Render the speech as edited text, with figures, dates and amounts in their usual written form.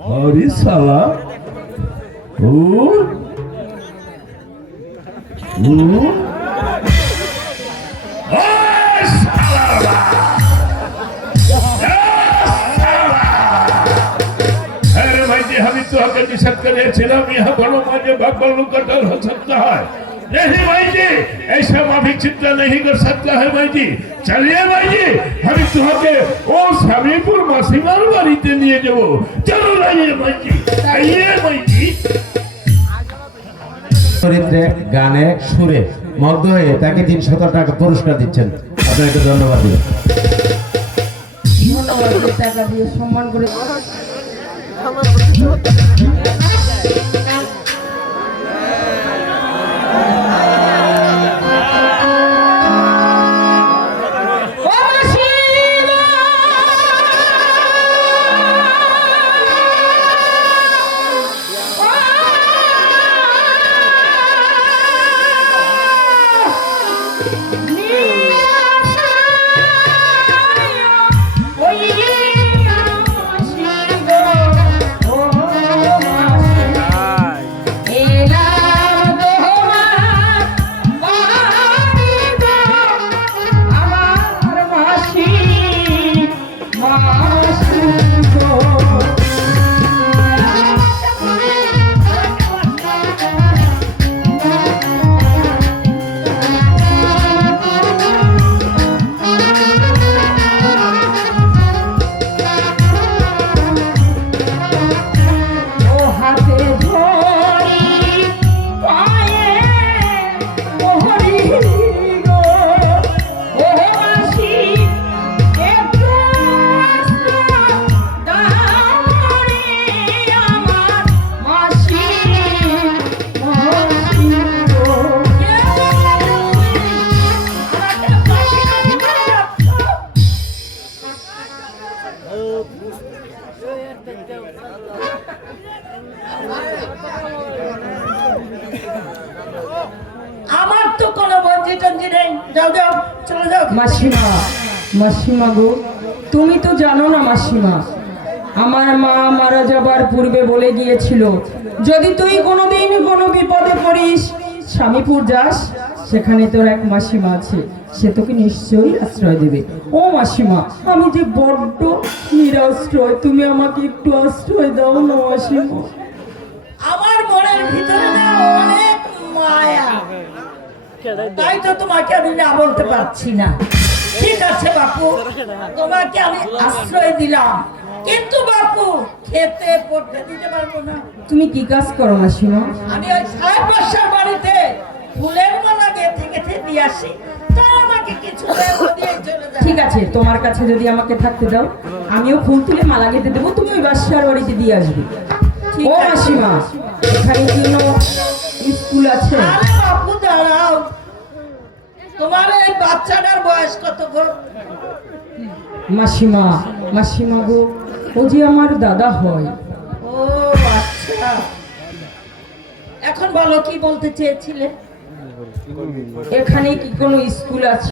আরে শালা ও ও আমি তোকে নিষেধ করেছিলাম ইহা বড় মাঝে भगवान कटल हो सकता है नहीं भाई जी ऐसा माफी चिंता नहीं कर सकता है भाई जी चलिए भाई जी हम तुम्हें ओ समीपुर मासीमार बाड़ीते নিয়ে যাব चलो आइए भाई जी आइए भाई जी চরিত্রে গানে সুরে মগ্ন হয়ে তাকে 300 টাকা পুরস্কার দিচ্ছেন আপনাকে ধন্যবাদ দিই ধন্যবাদ টাকা দিয়ে সম্মান করে আমার তো কোনো বঞ্জি টঞ্জি নেই যাও যাও চলে যাও মাসিমা মাসিমা গো তুমি তো জানো না মাসিমা আমার মা মারা যাবার পূর্বে বলে গিয়েছিল যদি তুই কোনোদিন কোনো বিপদে পড়িস স্বামীপুর যাস সেখানে তোর এক মাসিমা আছে সে তোকে নিশ্চয়ই আশ্রয় দেবে ও মাসিমা আমি যে বড্ড নিরাশ্রয় তুমি আমাকে একটু আশ্রয় দাও না মাসিমা আমার মনের ভিতরে না অনেক মায়া তাই তো তোমাকে আমি না বলতে পারছি না ঠিক আছে বাপু তোমাকে আমি আশ্রয় দিলাম কিন্তু বাপু খেতে পড়তে দিতে পারবো না তুমি কি কাজ করো মাসিমা আমি ওই সাহেব বাসার বাড়িতে ফুলের মালা গেঁথে গেঁথে দিয়ে আসি তাই আমাকে কিছু দিয়ে চলে যায় ঠিক আছে তোমার কাছে যদি আমাকে থাকতে দাও আমিও ফুল তুলে মালা গেঁথে দেবো তুমি ওই বাসার বাড়িতে দিয়ে আসবে ও মাসিমা এখানে কোনো স্কুল আছে আরে বাপু দাঁড়াও তোমার এই বাচ্চাটার বয়স কত গো মাসিমা মাসিমা গো ও যে আমার দাদা হয় ও আচ্ছা এখন বলো কি বলতে চেয়েছিলে এখানে কি কোনো স্কুল আছে